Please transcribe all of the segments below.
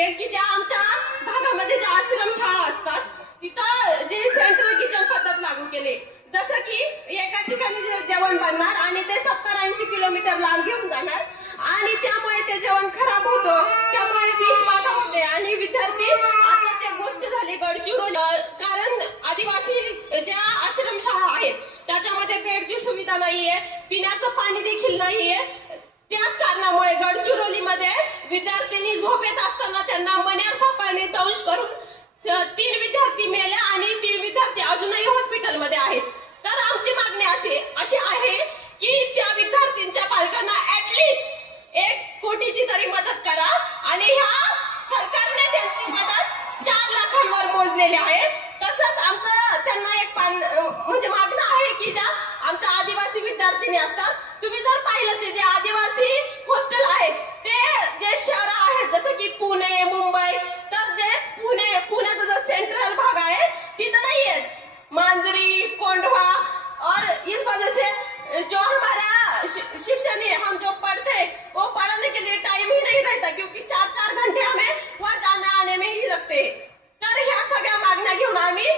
शकेल की ज्या आमच्या भागामध्ये ज्या आश्रमशाळा असतात तिथं जे सेंट्रल किचन पद्धत लागू केली, जसं की एका ठिकाणी जेवण बनणार आणि ते 70-80 किलोमीटर लांब घेऊन जाणार आणि त्यामुळे ते जेवण खराब होतं, त्यामुळे विषबाधा होते आणि विद्यार्थी आता ते गोष्ट झाली गडचिरोली, कारण आदिवासी ज्या आश्रमशाळा आहेत त्याच्यामध्ये बेडची सुविधा नाहीये, पिण्याचं पाणी देखील नाहीये. त्याच कारणामुळे गडचिरोलीमध्ये विद्यार्थ्यांनी झोपेत असताना त्यांना मण्यार सापाने दंश करून 3 विद्यार्थी मेले आणि 3 विद्यार्थी अजूनही हॉस्पिटलमध्ये आहेत. तर आमची मागणी अशी आहे की त्या विद्यार्थ्यांच्या पालकांना ऍटलिस्ट 1 कोटीची तरी मदत करा आणि ह्या सरकारने त्यांची मदत 4 लाखांवर मोजलेली आहे. तसंच आमचं त्यांना एक म्हणजे मागणं आहे की ज्या आमच्या आदिवासी विद्यार्थिनी असतात, तुम्ही जर पाहिलं ते जे आदिवासी हॉस्टेल आहेत ते जे शहर आहेत जसं की पुणे, मुंबई, तर जे पुण्याचा जो सेंट्रल भाग आहे तिथं नाही आहेत. मांजरी, कोंढवा और इस वजह से जो हमारा शिक्षण है, हम जो पढ़ते हैं वो पढ़ने के लिए टाइम ही नहीं रहता, क्योंकि 4-4 घंटे हमें वहाँ जाने आने में ही लगते हैं. तर ह्या सगळ्या मागण्या घेऊन आम्ही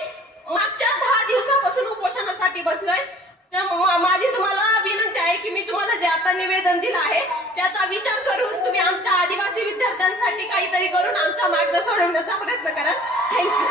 मागच्या 10 दिवसापासून उपोषणासाठी बसलोय. तर माझी तुम्हाला विनंती आहे की मी तुम्हाला जे आता निवेदन दिलं आहे त्याचा विचार करून तुम्ही आमच्या आदिवासी विद्यार्थ्यांसाठी काहीतरी करून आमचा मार्ग सोडवण्याचा प्रयत्न करा. थँक्यू.